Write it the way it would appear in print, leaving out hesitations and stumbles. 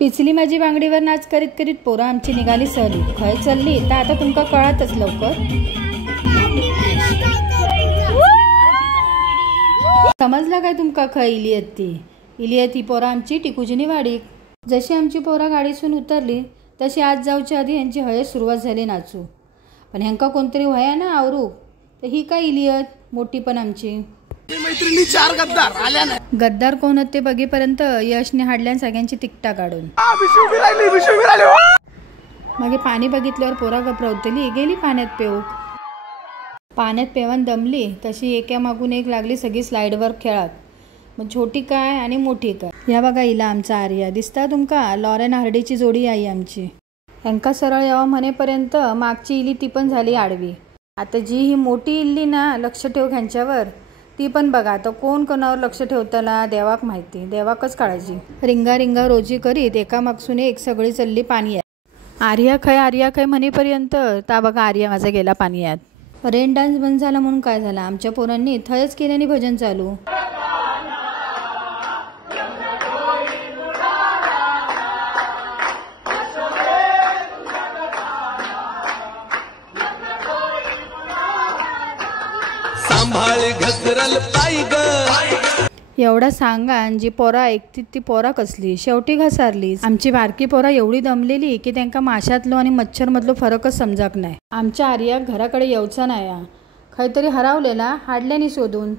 पिचली माझी बांगडीवर नाच करीत करीत पोरं आमची निघाली सहली. खय चालली तर आता तुमका कळतच लवकर. समजला काय तुमका खय इली ती पोरं आमची टिकूजीनी वाडीक. जशी आमची पोरं गाडीसून उतरली तशी आज जाऊच्या आधी यांची हळद सुरुवात झाली नाचू. पण ह्यांका कोणतरी व्हाया ना आवरू तर ही काय इलियत मोठी पण आमची मैत्रिणी 4 गद्दार आल्या ना. गद्दार कोण होते बघेपर्यंत यशने हाडल्यान सगळ्यांची तिकटा काढून मागे पाणी बघितल्यावर पोरा गपरावतली गेली पाण्यात पेवान दमली तशी एका मागून एक लागली सगळी स्लाइडवर खेळात. मग छोटी काय आणि मोठी काय. या बघा इला आमचा आर्या दिसता तुमका लॉरेन हार्डीची जोडी आई आमची. यांका सरळ यावं म्हणेपर्यंत मागची इली ती पण झाली आडवी. आता जी ही मोठी इल्ली ना लक्ष ठेव ह्यांच्यावर ती पण बघा आता कोण कोणावर लक्ष ठेवताला देवाक माहिती. देवाकच काळजी. रिंगा रोजी करीत एका मागसून एक सगळी चालली पाण्यात. आर्या खय म्हणेपर्यंत ता बघा आर्या माझा गेला पाण्यात. रेन डान्स बंद झाला म्हणून काय झाला आमच्या पोरांनी थयच केल्याने भजन चालू. एवढा सांगा आणि जी पोरा ऐकती ती पोरा कसली शेवटी घसारली. आमची बारकी पोरा एवढी दमलेली की त्यांका माशातलो आणि मच्छर मधलो फरकच समजाक नाही. आमच्या आर्या घराकडे येऊचा नाही खैतरी हरवलेला हाडल्यानी शोधून.